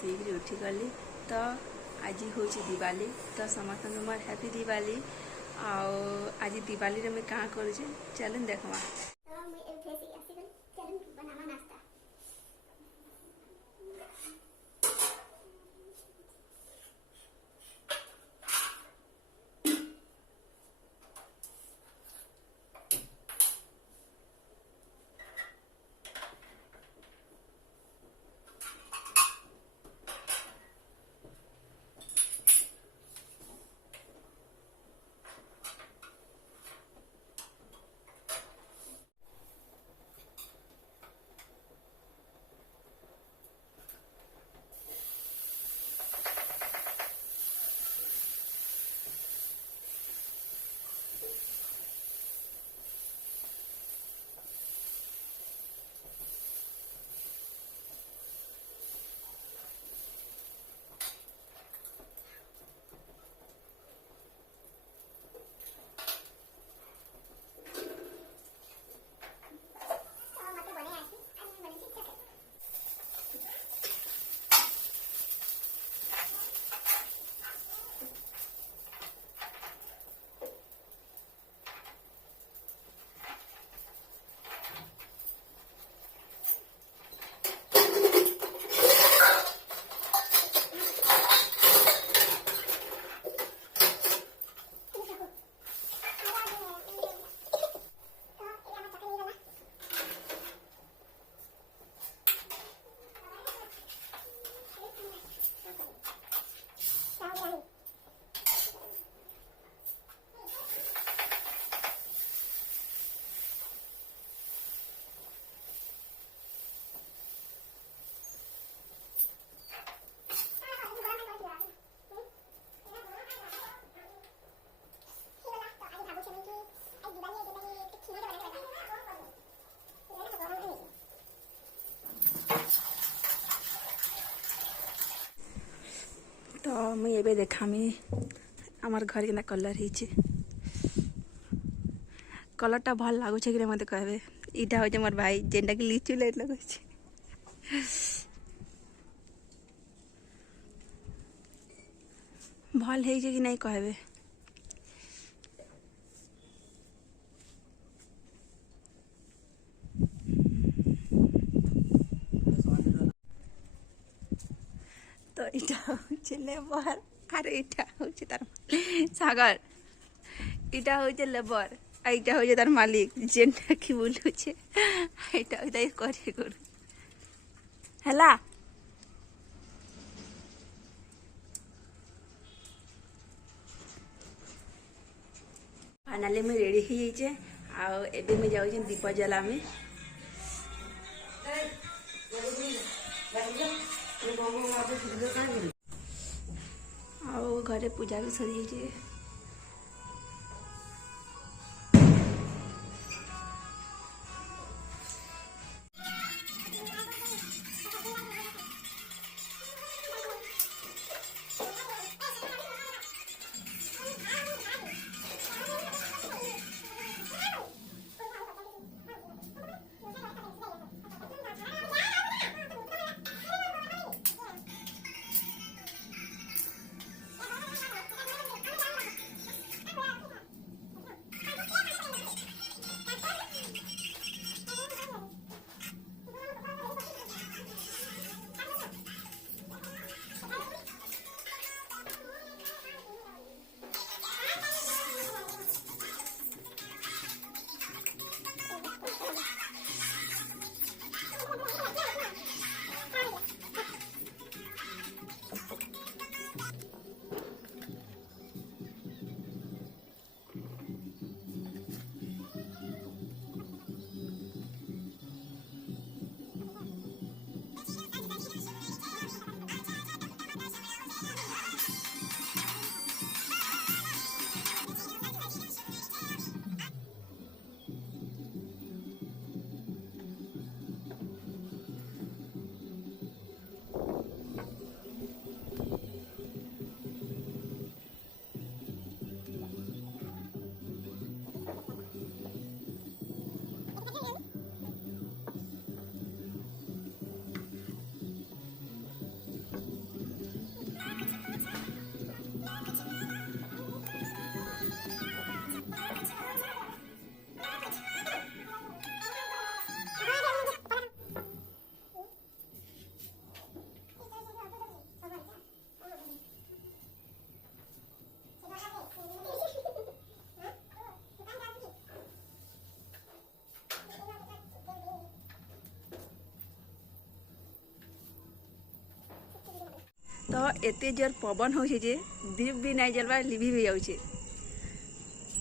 शीघ्र उठिगली। तो आज हूँ दिवाली, तो समस्त मोर हैप्पी दिवाली। आज दिवाली में क्या करूँ चलन देखवा। तो मुझे एबे देखामी आमार घर के कलर ही कलरटा भल लगुच कि मत कहबे। इटा हो मोर भाई जेनटा कि लिचु लाइट लगे भल है कि नहीं कहबे। तो इटा होचे लेबर और इटा होचे तार सागर। इटा होचे लेबर और इटा होचे तार मालिक जेनटा कि बुलुचे इटा उदाई करे कर हला। फाइनली मैं रेडी हो जाइए आबे मैं जाऊँ दीप जला में। घरे पूजा भी सरी जाइए। एते जोर पवन हो दीप भी नहीं जलवा लिभि भी जाऊे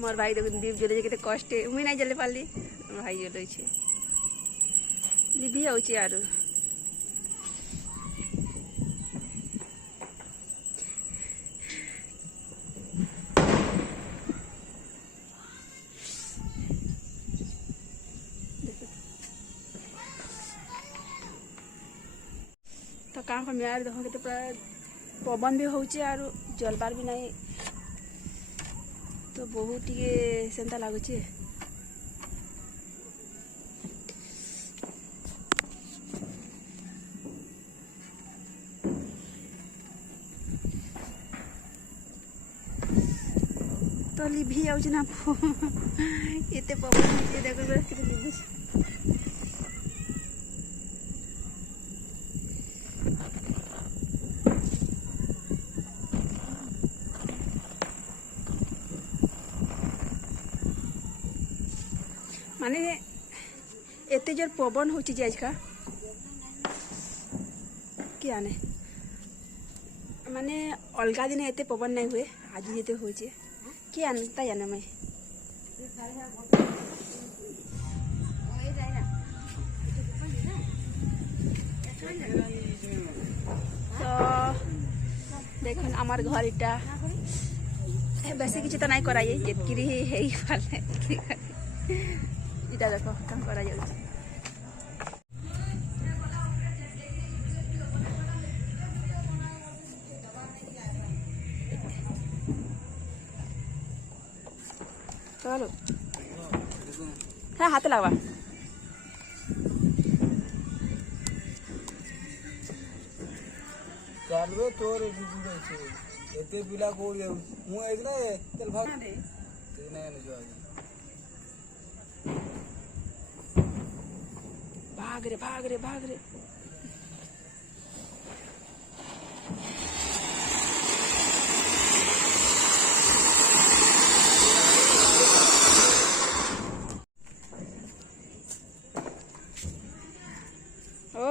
मोर भाई देख दीप जले के कष्ट मुई नहीं जले पाली भाई जले लिभि जाऊे आरु तो कहाँ कर यार देख के पूरा पवन भी होचे आरु जलबार भी नहीं तो बहुत टे सेंता लगुचे तो लिभि जाऊे ना एते पवन होचे देखो के लिभि माने एते जोर पवन हो आज का क्या ने माने अलगा दिन एते पवन नहीं हुए आज ये हो क्या ता जाने मैं तो देखो आमार घर इटा बेसी किसी तो नहीं कराई जितकी है इटा देखो कम करा जाउछि चलो हाथ लगवा चालवे तोर एते पिला कोड जाउ मु आइला चल भाग ते नहीं न जो भाग रे ओ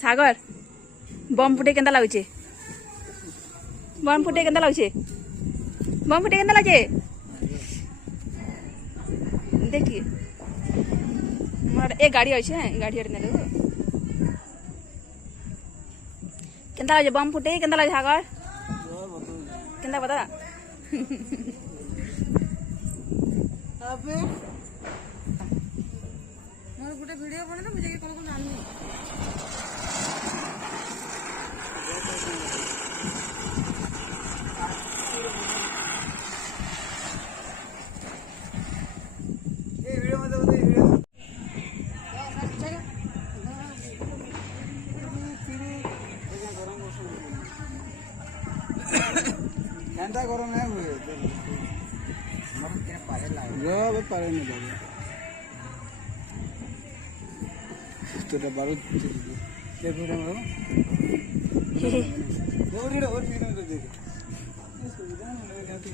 सागर बम फुटे केंता लाଗୁଛି बम फुटे केंता लाଗୁଛି देखिए मोर ए गाड़ी अछि है गाड़ी आर नेले केंता लागे बम फुटे केंता लागे सागर केंता बता अबे मोर गुटे वीडियो बने ना मुझे के कोन जाननी घंटा गरम है हुए मर के पारे लाए जो बे पारे नहीं लगे तो रे बारूद के फिर हम और फिर तो देख इस सुविधा में लगे तो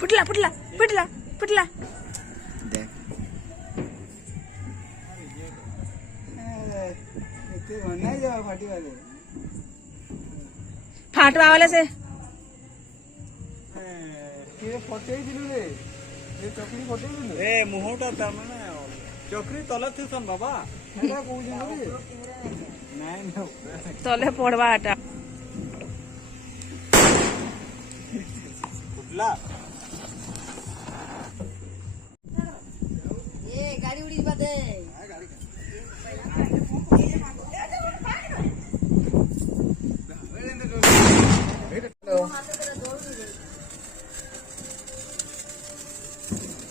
पुटला देख इतने बनना ही जाओ फाटवा वाले से ये फटे दिलु रे ये चकरी फटे दिलु ए मुहटा त माने चकरी तले थसन बाबा एटा को जन रे नहीं तले पड़वा हटा फुटला ए गाड़ी उड़ी बादे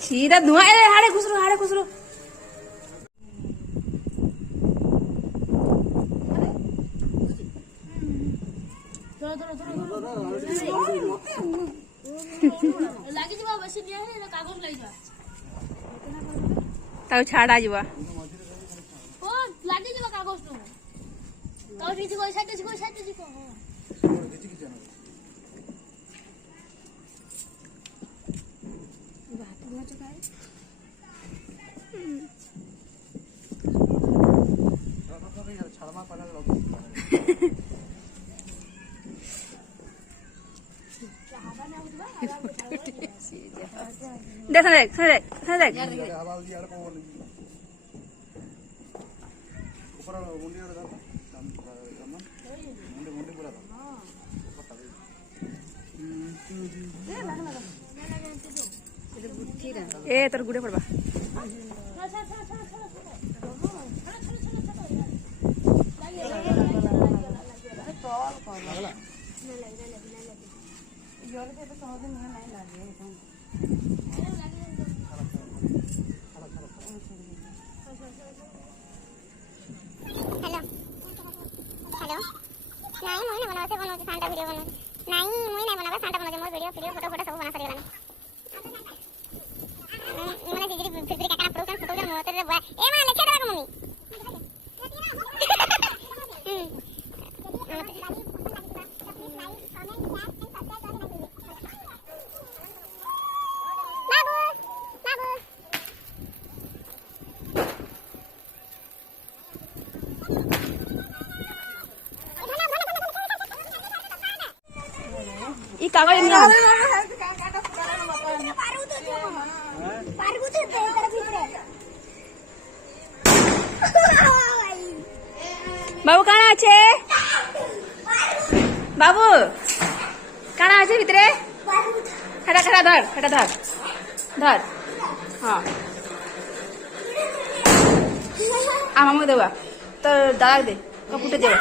सीधा धुआं ए हाड़े खुसरो लागी जबा बस निया है ना कागज लाई जा ताऊ छाड़ा जीवा ओ लागी जबा कागज न तो पीछे को साइड को देखि कि जानो छाड़मा पाला लगे देख देख देख देख हवा उदी यार को ऊपर मुंडी और दाम मुंडी पूरा ए तोर गुड़े पड़वा हेलो नहीं मुई ना बनावे सांता वीडियो बनावे नहीं मुई ना बनावे सांता बनावे मोर वीडियो फोटो सब बना सके बना मने जिगरी फिर काका प्रोग्राम फोटो मोर ते ए मा लेखे देबा को मम्मी ई कागज ना बाबू काना আছে बाबू काना আছে ভিতরে খাড়া খাড়া ধর এটা ধর ধর হ্যাঁ আমাকে দেবা তো দাদা দে কপুটে দেবা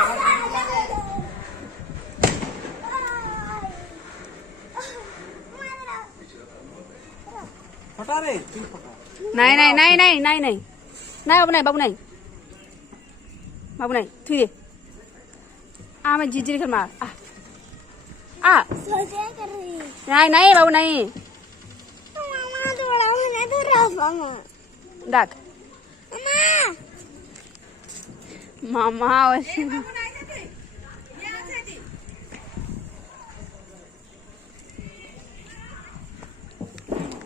फटा रे तीन फटा नहीं नहीं नहीं नहीं नहीं नहीं नहीं बाबू नहीं बाबू नहीं बाबू नहीं थी दे आ मैं जीजी कर मार आ सोचे कर रही नहीं नहीं बाबू नहीं मामा थोड़ा होने दो मामा डाक मामा मामा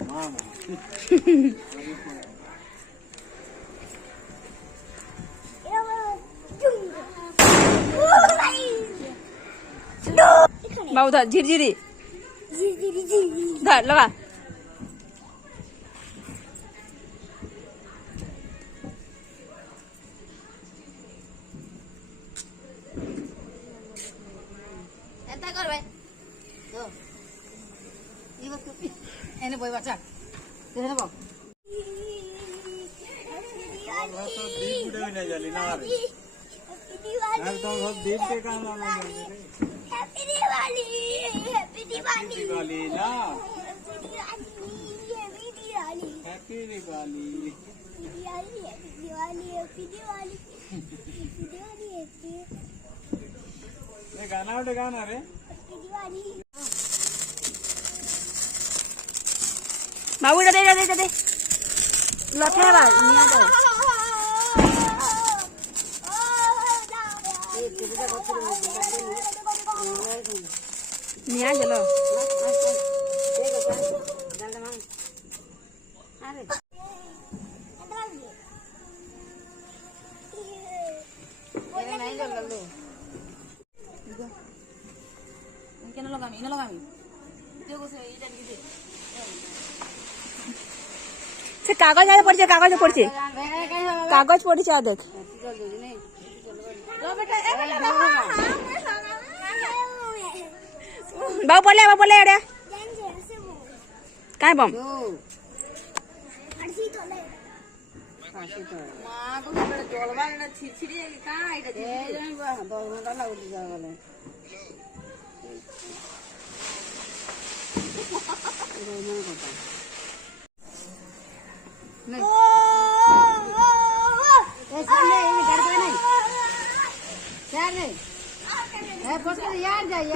मामा बाबू धर झिरझिरी धर लगा এটা করবে তো এই বস্তু এনে বই বাচ্চা দেখে নেব तो दीप उड़े नहीं जली ना रे यार तो सब दीप के काम ना जली रे हैप्पी दिवाली दिवाली ना हैप्पी दिवाली हैप्पी दिवाली ये गाना उठे गाना रे बाबू दे दे दे दे लथे बा निया दे निया चलो কেন লাগামি ইনা লাগামি দেখো সে এটা কি দে से कागज आया पड़ছে कागज पड़ছে कागज पड़ছে आ देख बाबू बोले अरे काय बम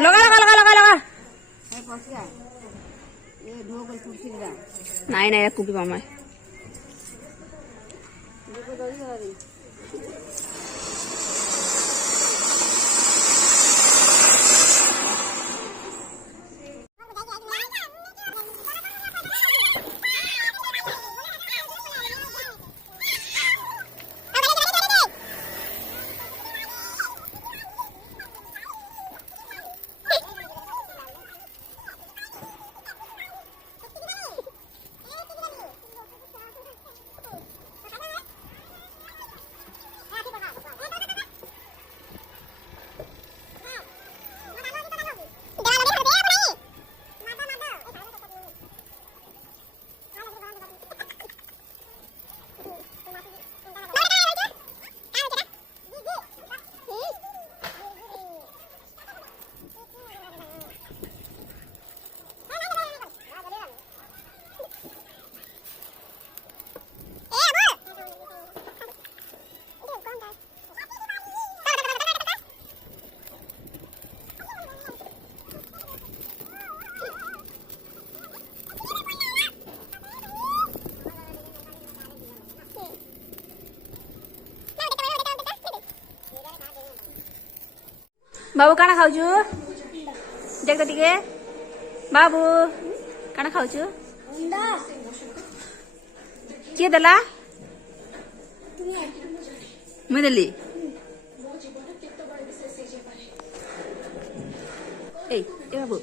लगा लगा लगा लगा लगा नहीं नहीं कुकी मामा बाबू काना खाऊछु देख तो टिके बाबू काना खाऊछु किए देला मुई देली ए बाबू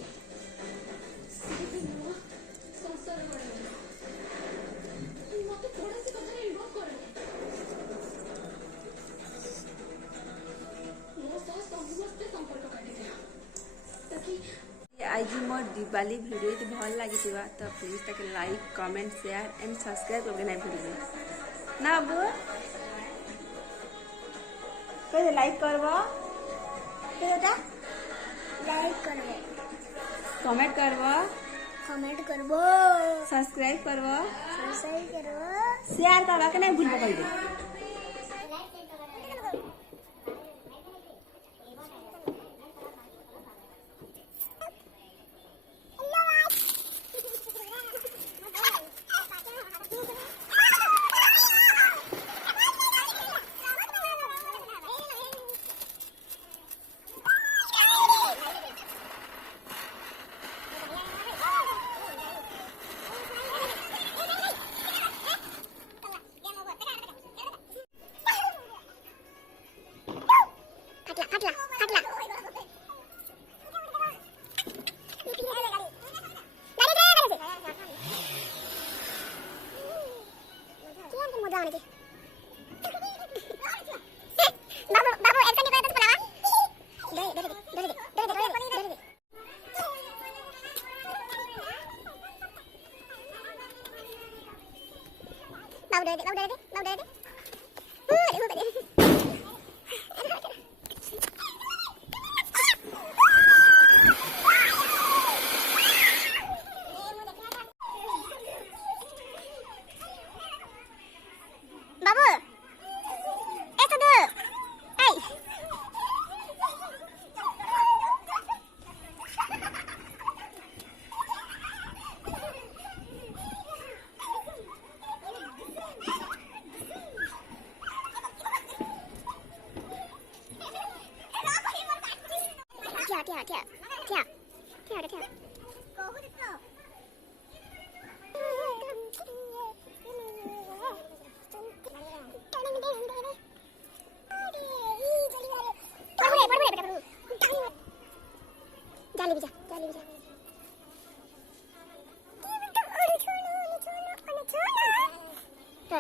आज मोर दिवाली वीडियो तो भल लगी तो प्लीज तक like comment share and subscribe करके नहीं भूलिए ना बाबू कहे लाइक करबो बेटा लाइक करबो कमेंट करबो सब्सक्राइब करबो शेयर करबा के नहीं भूलबो कहि दे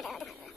जाली